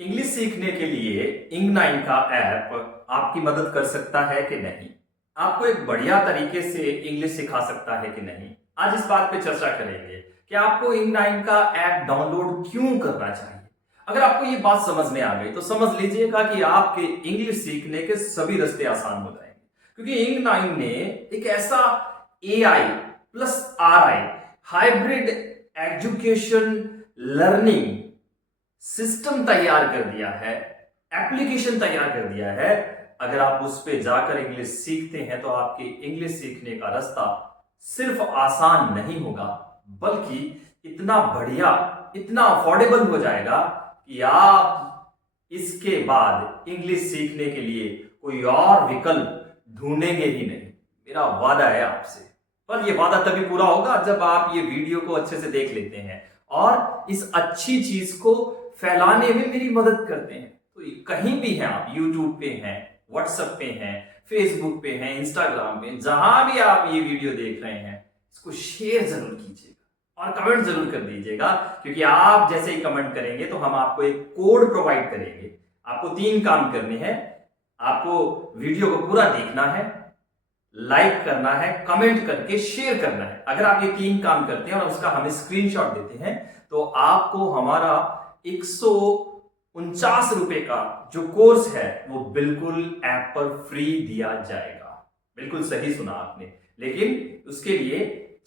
English सीखने के लिए इंग9 का ऐप आपकी मदद कर सकता है कि नहीं? आपको एक बढ़िया तरीके से इंग्लिश सिखा सकता है कि नहीं? आज इस बात पे चर्चा करेंगे कि आपको इंग9 का ऐप डाउनलोड क्यों करना चाहिए। अगर आपको ये बात समझ में आ गई तो समझ लीजिएगा कि आपके इंग्लिश सीखने के सभी रास्ते आसान हो जाएंगे, क्योंकि इंग9 ने एक ऐसा AI plus RI hybrid education learning system तैयार कर दिया है, एप्लीकेशन तैयार कर दिया है। अगर आप उस पे जाकर इंग्लिश सीखते हैं तो आपके इंग्लिश सीखने का रास्ता सिर्फ आसान नहीं होगा, बल्कि इतना बढ़िया, इतना अफोर्डेबल हो जाएगा कि आप इसके बाद इंग्लिश सीखने के लिए कोई और विकल्प ढूंढेंगे ही नहीं। मेरा वादा है आपसे, पर यह वादा तभी पूरा होगा जब आप ये वीडियो को अच्छे से देख लेते हैं और इस अच्छी चीज को फैलाने में मेरी मदद करते हैं। तो कहीं भी हैं आप, यूट्यूब पे हैं, व्हाट्सएप पे हैं, फेसबुक पे हैं, इंस्टाग्राम पे, जहां भी आप ये वीडियो देख रहे हैं, इसको शेयर जरूर कीजिएगा और कमेंट जरूर कर दीजिएगा, क्योंकि आप जैसे ही कमेंट करेंगे तो हम आपको एक कोड प्रोवाइड करेंगे। आपको 3 काम करने हैं। आपको वीडियो को पूरा देखना है, लाइक करना है, कमेंट करके शेयर करना है। अगर आप ये 3 काम करते हैं और उसका हमें स्क्रीनशॉट देते हैं तो आपको हमारा 149 रुपए का जो कोर्स है वो बिल्कुल ऐप पर फ्री दिया जाएगा। बिल्कुल सही सुना आपने, लेकिन उसके लिए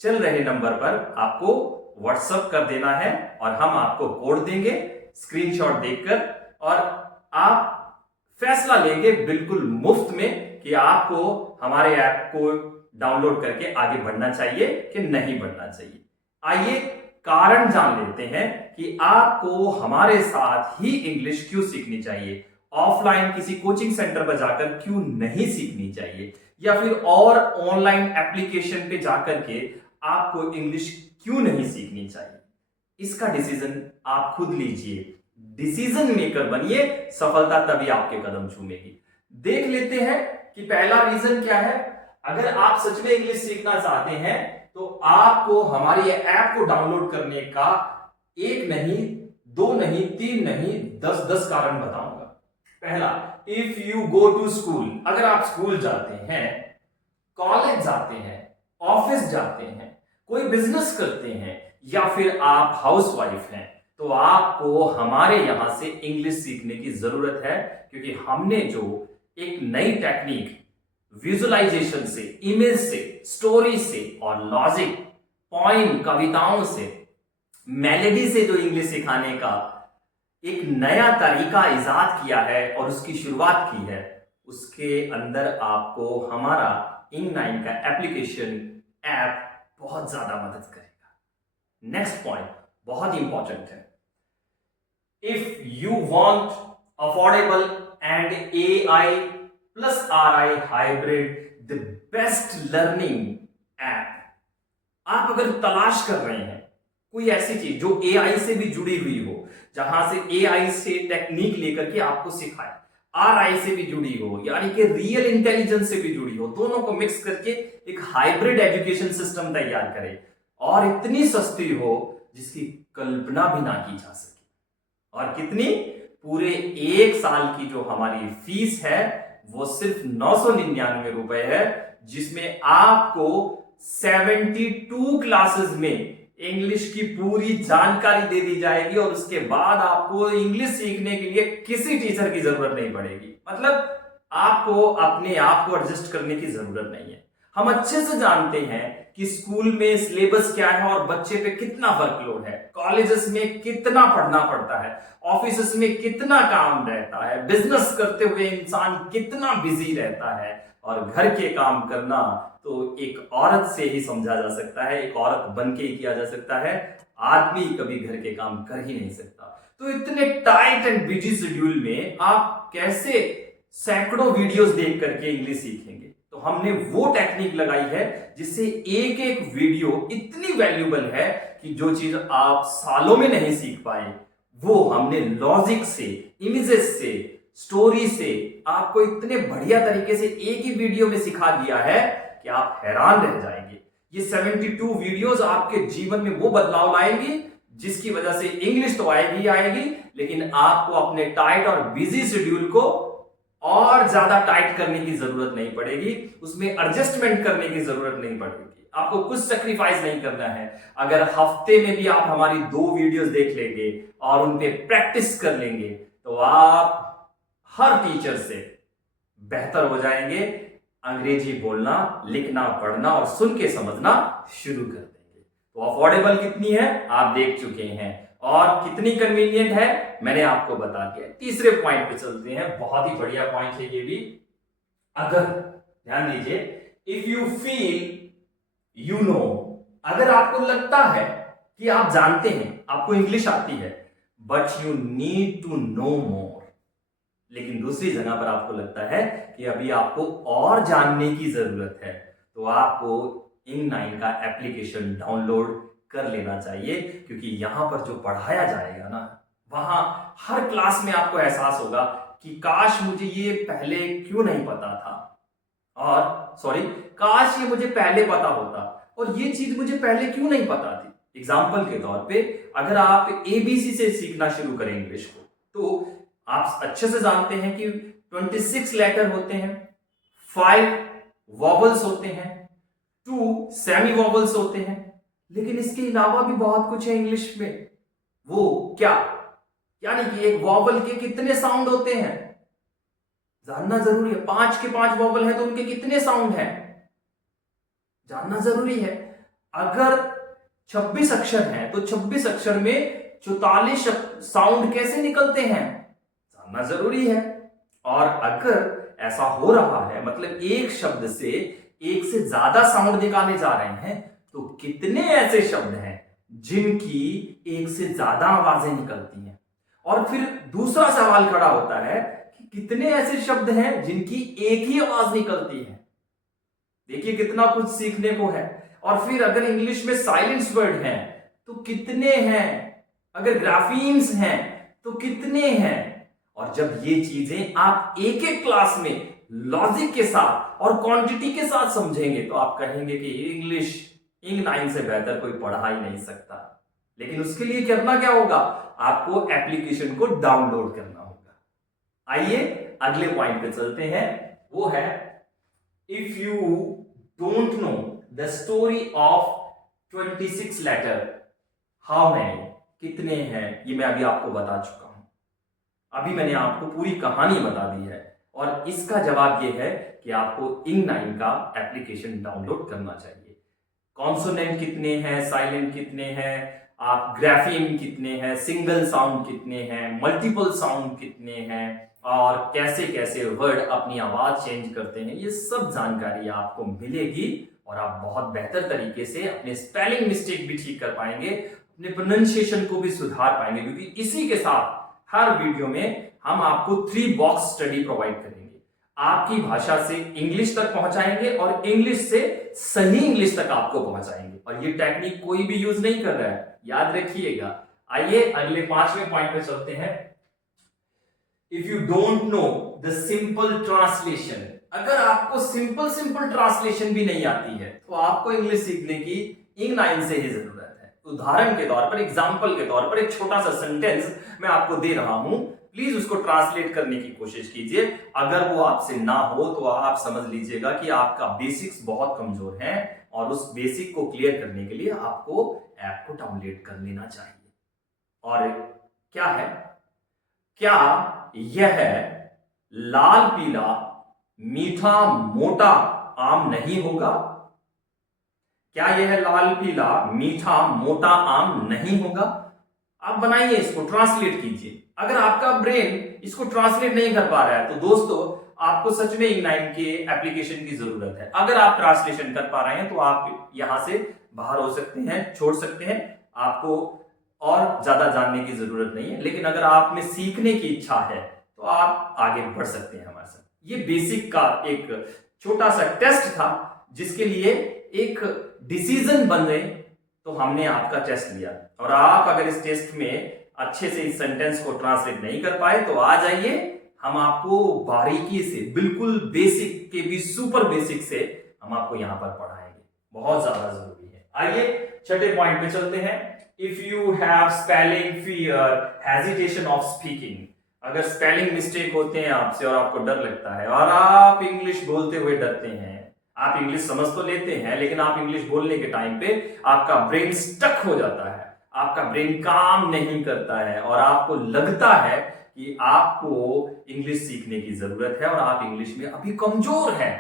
चल रहे नंबर पर आपको व्हाट्सएप कर देना है और हम आपको कोड देंगे स्क्रीनशॉट देखकर, और आप फैसला लेंगे बिल्कुल मुफ्त में कि आपको हमारे ऐप को डाउनलोड करके आगे बढ़ना चाहिए कि नहीं बढ़ना चाहिए। आइए कारण जान लेते हैं कि आपको हमारे साथ ही इंग्लिश क्यों सीखनी चाहिए, ऑफलाइन किसी कोचिंग सेंटर पर जाकर क्यों नहीं सीखनी चाहिए, या फिर और ऑनलाइन एप्लीकेशन पे जाकर के आपको इंग्लिश क्यों नहीं सीखनी चाहिए। इसका डिसीजन आप खुद लीजिए, डिसीजन मेकर बनिए, सफलता तभी आपके कदम चूमेगी। देख लेते हैं कि पहला रीजन क्या है। अगर आप सच में इंग्लिश सीखना चाहते हैं तो आपको हमारी ऐप को डाउनलोड करने का 1 नहीं, 2 नहीं, 3 नहीं, 10 कारण बताऊंगा। पहला, if you go to school, अगर आप स्कूल जाते हैं, कॉलेज जाते हैं, ऑफिस जाते हैं, कोई बिजनेस करते हैं, या फिर आप हाउसवाइफ हैं, तो आपको हमारे यहां से इंग्लिश सीखने की जरूरत है, क्योंकि हमने जो एक नई टेक्निक विजुअलाइजेशन से, इमेज से, स्टोरी से और लॉजिक, पॉइंट, कविताओं से, मेलेडी से जो इंग्लिश सिखाने का एक नया तरीका इजाद किया है और उसकी शुरुआत की है, उसके अंदर आपको हमारा इंग9 का एप्लीकेशन ऐप बहुत ज्यादा मदद करेगा। नेक्स्ट पॉइंट बहुत इंपॉर्टेंट है। If you want affordable and AI plus RI hybrid the best learning app, आप अगर तलाश कर रहे हैं कोई ऐसी चीज जो AI से भी जुड़ी हुई हो, जहां से AI से टेक्निक लेकर के आपको सिखाए, RI से भी जुड़ी हो, यानी कि रियल इंटेलिजेंस से भी जुड़ी हो, दोनों को मिक्स करके एक हाइब्रिड एजुकेशन सिस्टम तैयार करे, और इतनी सस्ती हो जिसकी कल्पना भी ना की जा सके। और कितनी? पूरे 1 साल की जो हमारी फीस है वो सिर्फ 999 रुपए है, जिसमें आपको 72 क्लासेस में इंग्लिश की पूरी जानकारी दे दी जाएगी, और उसके बाद आपको इंग्लिश सीखने के लिए किसी टीचर की जरूरत नहीं पड़ेगी। मतलब आपको अपने आप को एडजस्ट करने की जरूरत नहीं है। हम अच्छे से जानते हैं कि स्कूल में सिलेबस क्या है और बच्चे पे कितना वर्कलोड है, कॉलेजेस में कितना पढ़ना पड़ता है, ऑफिस में कितना काम रहता है, बिजनेस करते हुए इंसान कितना बिजी रहता है, और घर के काम करना तो एक औरत से ही समझा जा सकता है, एक औरत बन के ही किया जा सकता है। आदमी कभी घर के काम कर ही नहीं सकता। तो इतने टाइट एंड बिजी शेड्यूल में आप कैसे सैकड़ों वीडियोस देख करके इंग्लिश सीखेंगे? तो हमने वो टेक्निक लगाई है जिससे एक एक वीडियो इतनी वैल्यूबल है कि जो चीज आप सालों में नहीं सीख पाए, वो हमने लॉजिक से, इमेजेस से, स्टोरी से आपको इतने बढ़िया तरीके से एक ही वीडियो में सिखा दिया है कि आप हैरान रह जाएंगे। ये 72 वीडियोस आपके जीवन में वो बदलाव लाएंगी जिसकी वजह से इंग्लिश तो आएगी आएगी, लेकिन आपको अपने टाइट और बिजी शेड्यूल को और ज्यादा टाइट करने की जरूरत नहीं पड़ेगी, उसमें एडजस्टमेंट करने की जरूरत नहीं पड़ेगी, आपको कुछ सेक्रीफाइस नहीं करना है। अगर हफ्ते में भी आप हमारी 2 वीडियोस देख लेंगे और उन पे प्रैक्टिस कर लेंगे तो आप हर टीचर से बेहतर हो जाएंगे, अंग्रेजी बोलना, लिखना, पढ़ना और सुन के समझना शुरू कर देंगे। तो अफोर्डेबल कितनी है आप देख चुके हैं, और कितनी कन्वीनियंट है मैंने आपको बता दिया। तीसरे पॉइंट पे चलते हैं, बहुत ही बढ़िया पॉइंट है ये भी। अगर ध्यान दीजिए, if you feel you know, अगर आपको लगता है कि आप जानते हैं, आपको इंग्लिश आती है, but you need to know more, लेकिन दूसरी जगह पर आपको लगता है कि अभी आपको और जानने की जरूरत है, तो आपको Ing9 का एप्लीकेशन डाउनलोड कर लेना चाहिए। क्योंकि यहां पर जो पढ़ाया जाएगा ना, वहां हर क्लास में आपको एहसास होगा कि काश मुझे ये पहले क्यों नहीं पता था, और सॉरी, काश ये मुझे पहले पता होता, और ये चीज मुझे पहले क्यों नहीं पता थी। एग्जाम्पल के तौर पे, अगर आप ABC से सीखना शुरू करें इंग्लिश को, तो आप अच्छे से जानते हैं कि 26 लेटर होते हैं, 5 वॉवल्स होते हैं, 2 सेमी वॉवल्स होते हैं, लेकिन इसके अलावा भी बहुत कुछ है इंग्लिश में। वो क्या, यानी कि एक वॉवल के कितने साउंड होते हैं जानना जरूरी है। 5 के 5 वॉवल है तो उनके कितने साउंड हैं जानना जरूरी है। अगर 26 अक्षर हैं तो 26 अक्षर में 44 साउंड कैसे निकलते हैं जानना जरूरी है। और अगर ऐसा हो रहा है, मतलब एक शब्द से एक से ज्यादा साउंड निकाले जा रहे हैं, तो कितने ऐसे शब्द हैं जिनकी एक से ज्यादा आवाजें निकलती हैं। और फिर दूसरा सवाल खड़ा होता है कि कितने ऐसे शब्द हैं जिनकी एक ही आवाज निकलती है। देखिए कितना कुछ सीखने को है। और फिर अगर इंग्लिश में साइलेंस वर्ड हैं तो कितने हैं, अगर ग्राफीम्स हैं तो कितने हैं। और जब ये चीजें आप एक एक क्लास में लॉजिक के साथ और क्वांटिटी के साथ समझेंगे तो आप कहेंगे कि इंग्लिश Ing9 से बेहतर कोई पढ़ा ही नहीं सकता। लेकिन उसके लिए करना क्या होगा, आपको एप्लीकेशन को डाउनलोड करना होगा। आइए अगले पॉइंट पे चलते हैं, वो है if you don't know the story of 26 letter, how many, कितने हैं, ये मैं अभी आपको बता चुका हूं। अभी मैंने आपको पूरी कहानी बता दी है, और इसका जवाब यह है कि आपको Ing9 का एप्लीकेशन डाउनलोड करना चाहिए। कॉन्सोनेंट कितने हैं, साइलेंट कितने हैं, आप ग्राफीम कितने हैं, सिंगल साउंड कितने हैं, मल्टीपल साउंड कितने हैं, और कैसे कैसे वर्ड अपनी आवाज चेंज करते हैं, ये सब जानकारी आपको मिलेगी। और आप बहुत बेहतर तरीके से अपने स्पेलिंग मिस्टेक भी ठीक कर पाएंगे, अपने प्रोनाउंसिएशन को भी सुधार पाएंगे। क्योंकि इसी के साथ हर वीडियो में हम आपको 3 बॉक्स स्टडी प्रोवाइड करेंगे। आपकी भाषा से इंग्लिश तक पहुंचाएंगे और इंग्लिश से सही इंग्लिश तक आपको पहुंचाएंगे। और ये टेक्निक कोई भी यूज नहीं कर रहा है, याद रखिएगा। आइए अगले 5वें पॉइंट पे चलते हैं। If you don't know the simple translation, अगर आपको सिंपल ट्रांसलेशन भी नहीं आती है तो आपको इंग्लिश सीखने की Ing9 से ही जरूरत है। उदाहरण के तौर पर, एग्जाम्पल के तौर पर एक छोटा सा सेंटेंस मैं आपको दे रहा हूं, प्लीज उसको ट्रांसलेट करने की कोशिश कीजिए। अगर वो आपसे ना हो तो आप समझ लीजिएगा कि आपका बेसिक्स बहुत कमजोर है, और उस बेसिक को क्लियर करने के लिए आपको ऐप को डाउनलोड कर लेना चाहिए। और क्या है, क्या यह लाल पीला मीठा मोटा आम नहीं होगा? क्या यह लाल पीला मीठा मोटा आम नहीं होगा? आप बनाइए, इसको ट्रांसलेट कीजिए। अगर आपका ब्रेन इसको ट्रांसलेट नहीं कर पा रहा है तो दोस्तों आपको सच में Ing9 के एप्लीकेशन की जरूरत है। अगर आप ट्रांसलेशन कर पा रहे हैं तो आप यहां से बाहर हो सकते हैं, छोड़ सकते हैं, आपको और ज्यादा जानने की जरूरत नहीं है। लेकिन अगर आप में सीखने की इच्छा है तो आप आगे बढ़ सकते हैं हमारे साथ। ये बेसिक का एक छोटा सा टेस्ट था, जिसके लिए एक डिसीजन बने तो हमने आपका टेस्ट लिया। और आप अगर इस टेस्ट में अच्छे से इस सेंटेंस को ट्रांसलेट नहीं कर पाए तो आ जाइए, हम आपको बारीकी से, बिल्कुल बेसिक के भी सुपर बेसिक से हम आपको यहां पर पढ़ाएंगे। बहुत ज्यादा जरूरी है। आइए छठे पॉइंट पे चलते हैं। If you have spelling fear, hesitation of speaking, अगर स्पेलिंग मिस्टेक होते हैं आपसे और आपको डर लगता है और आप इंग्लिश बोलते हुए डरते हैं, आप इंग्लिश समझ तो लेते हैं लेकिन आप इंग्लिश बोलने के टाइम पे आपका ब्रेन स्टक हो जाता है, आपका ब्रेन काम नहीं करता है और आपको लगता है कि आपको इंग्लिश सीखने की जरूरत है और आप इंग्लिश में अभी कमजोर हैं,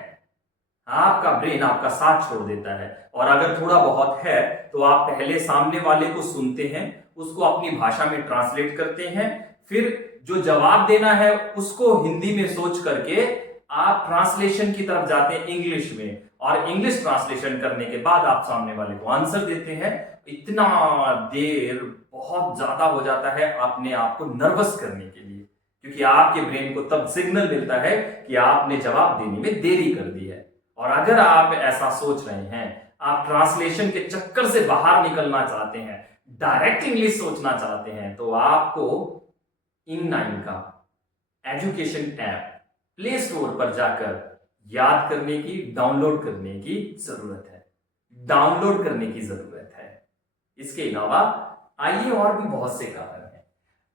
आपका ब्रेन आपका साथ छोड़ देता है। और अगर थोड़ा बहुत है तो आप पहले सामने वाले को सुनते हैं, उसको अपनी भाषा में ट्रांसलेट करते हैं, फिर जो जवाब देना है उसको हिंदी में सोच करके आप ट्रांसलेशन की तरफ जाते हैं इंग्लिश में, और इंग्लिश ट्रांसलेशन करने के बाद आप सामने वाले को आंसर देते हैं। इतना देर बहुत ज्यादा हो जाता है अपने आप को नर्वस करने के लिए, क्योंकि आपके ब्रेन को तब सिग्नल मिलता है कि आपने जवाब देने में देरी कर दी है। और अगर आप ऐसा सोच रहे हैं, आप ट्रांसलेशन के चक्कर से बाहर निकलना चाहते हैं, डायरेक्ट इंग्लिश सोचना चाहते हैं, तो आपको इन9 का एजुकेशन ऐप प्ले स्टोर पर जाकर याद करने की, डाउनलोड करने की जरूरत है, डाउनलोड करने की जरूरत है। इसके अलावा आइए और भी बहुत से कारण हैं।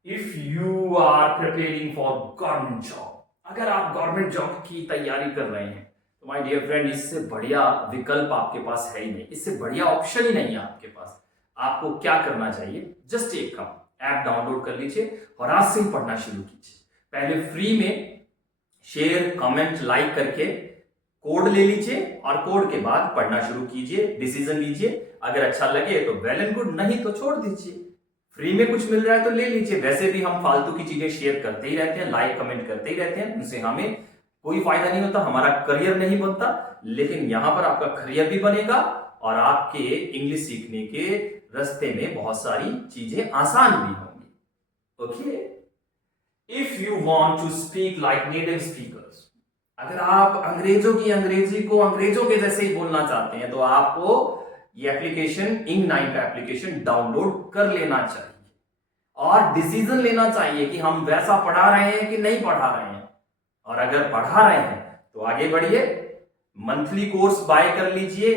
If you are preparing for government job, अगर आप गवर्नमेंट जॉब की तैयारी कर रहे हैं तो माय डियर फ्रेंड, इससे बढ़िया विकल्प आपके पास है ही नहीं, इससे बढ़िया ऑप्शन ही नहीं है आपके पास। आपको क्या करना चाहिए, जस्ट एक काम, ऐप डाउनलोड कर लीजिए और आज से ही पढ़ना शुरू कीजिए। पहले फ्री में शेयर, कमेंट, लाइक करके कोड ले लीजिए और कोड के बाद पढ़ना शुरू कीजिए, डिसीजन लीजिए। अगर अच्छा लगे तो वेल एंड गुड, नहीं तो छोड़ दीजिए। फ्री में कुछ मिल रहा है तो ले लीजिए। वैसे भी हम फालतू की चीजें शेयर करते ही रहते हैं, लाइक कमेंट करते ही रहते हैं, उनसे हमें कोई फायदा नहीं होता, हमारा करियर नहीं बनता। लेकिन यहां पर आपका करियर भी बनेगा और आपके इंग्लिश सीखने के रास्ते में बहुत सारी चीजें आसान भी होंगी। Okay, if you want to speak like native speakers, अगर आप अंग्रेजों की अंग्रेजी को अंग्रेजों के जैसे ही बोलना चाहते हैं तो आपको ये एप्लीकेशन, इन9 का एप्लीकेशन डाउनलोड कर लेना चाहिए और डिसीजन लेना चाहिए कि हम वैसा पढ़ा रहे हैं कि नहीं पढ़ा रहे हैं। और अगर पढ़ा रहे हैं तो आगे बढ़िए, मंथली कोर्स बाय कर लीजिए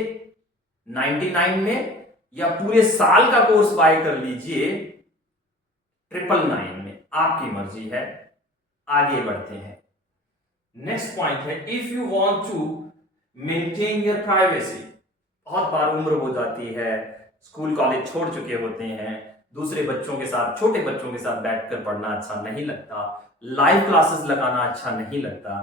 99 में, या पूरे साल का कोर्स बाय कर लीजिए 999 में, आपकी मर्जी है। आगे बढ़ते हैं। नेक्स्ट पॉइंट है, if you want to maintain your privacy. बहुत बार उम्र हो जाती है, स्कूल कॉलेज छोड़ चुके होते हैं, दूसरे बच्चों के साथ, छोटे बच्चों के साथ बैठकर पढ़ना अच्छा नहीं लगता, लाइव क्लासेस लगाना अच्छा नहीं लगता,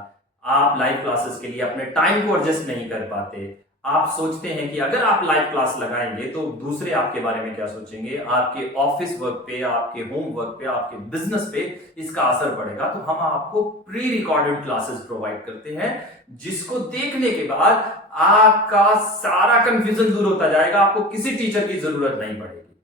आप लाइव क्लासेस के लिए अपने टाइम को एडजस्ट नहीं कर पाते। आप सोचते हैं कि अगर आप लाइव क्लास लगाएंगे तो दूसरे आपके बारे में क्या सोचेंगे, आपके ऑफिस वर्क पे, आपके होम वर्क पे, आपके बिजनेस पे इसका असर पड़ेगा। तो हम आपको प्री रिकॉर्डेड क्लासेस प्रोवाइड करते हैं, जिसको देखने के बाद आपका सारा कंफ्यूजन दूर होता जाएगा, आपको किसी टीचर की जरूरत नहीं पड़ेगी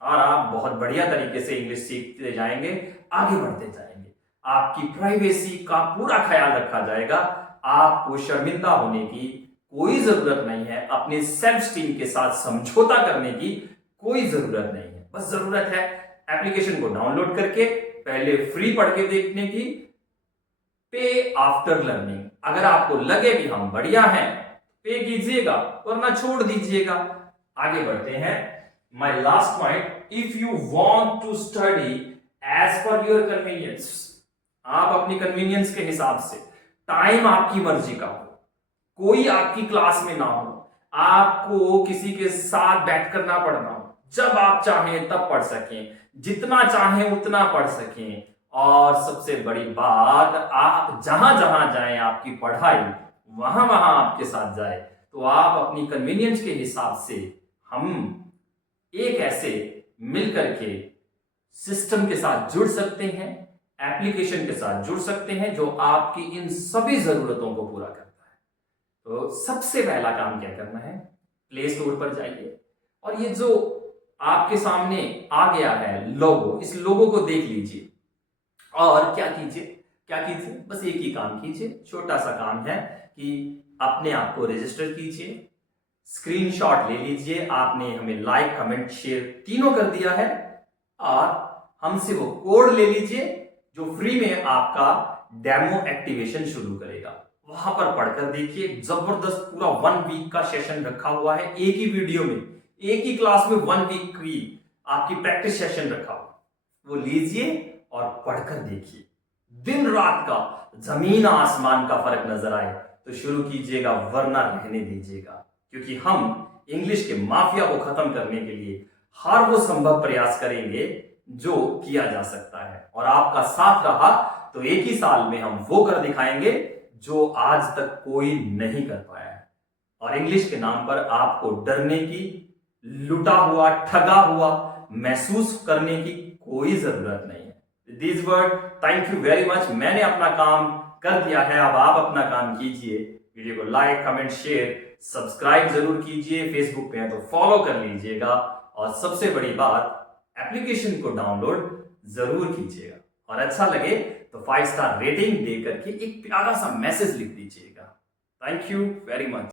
और आप बहुत बढ़िया तरीके से इंग्लिश सीखते जाएंगे, आगे बढ़ते जाएंगे। आपकी प्राइवेसी का पूरा ख्याल रखा जाएगा, आपको शर्मिंदा होने की कोई जरूरत नहीं है, अपने सेल्फ स्टीम के साथ समझौता करने की कोई जरूरत नहीं है। बस जरूरत है एप्लीकेशन को डाउनलोड करके पहले फ्री पढ़ के देखने की, पे आफ्टर लर्निंग। अगर आपको लगे कि हम बढ़िया हैं, पे कीजिएगा, वरना छोड़ दीजिएगा। आगे बढ़ते हैं। My last point, if you want to study as per your convenience, आप अपनी कन्वीनियंस के हिसाब से, टाइम आपकी मर्जी का हो, कोई आपकी क्लास में ना हो, आपको किसी के साथ बैठ कर ना पढ़ना हो, जब आप चाहें तब पढ़ सकें, जितना चाहें उतना पढ़ सकें, और सबसे बड़ी बात, आप जहां जहां जाएं आपकी पढ़ाई वहां वहां आपके साथ जाए। तो आप अपनी कन्वीनियंस के हिसाब से हम एक ऐसे मिलकर के सिस्टम के साथ जुड़ सकते हैं, एप्लीकेशन के साथ जुड़ सकते हैं जो आपकी इन सभी जरूरतों को पूरा करता है। तो सबसे पहला काम क्या करना है, प्ले स्टोर पर जाइए और ये जो आपके सामने आ गया है लोगो, इस लोगो को देख लीजिए और क्या कीजिए, बस एक ही काम कीजिए, छोटा सा काम है कि अपने आप को रजिस्टर कीजिए, स्क्रीनशॉट ले लीजिए, आपने हमें लाइक कमेंट शेयर तीनों कर दिया है, और हमसे वो कोड ले लीजिए जो फ्री में आपका डेमो एक्टिवेशन शुरू करेगा। वहां पर पढ़कर देखिए, जबरदस्त पूरा 1 वीक का सेशन रखा हुआ है, एक ही वीडियो में, एक ही क्लास में 1 वीक की आपकी प्रैक्टिस सेशन रखा हुआ, वो लीजिए और पढ़कर देखिए। दिन रात का, जमीन आसमान का फर्क नजर आए तो शुरू कीजिएगा, वरना रहने दीजिएगा। क्योंकि हम इंग्लिश के माफिया को खत्म करने के लिए हर वो संभव प्रयास करेंगे जो किया जा सकता है। और आपका साथ रहा तो एक ही साल में हम वो कर दिखाएंगे जो आज तक कोई नहीं कर पाया है। और इंग्लिश के नाम पर आपको डरने की, लुटा हुआ, ठगा हुआ महसूस करने की कोई जरूरत नहीं है। This word, thank you very much. मैंने अपना काम कर दिया है, अब आप अपना काम कीजिए। वीडियो को लाइक, कमेंट, शेयर, सब्सक्राइब जरूर कीजिए। फेसबुक पे है तो फॉलो कर लीजिएगा। और सबसे बड़ी बात, एप्लीकेशन को डाउनलोड जरूर कीजिएगा। और अच्छा लगे तो 5 स्टार रेटिंग दे करके एक प्यारा सा मैसेज लिख दीजिएगा। Thank you very much.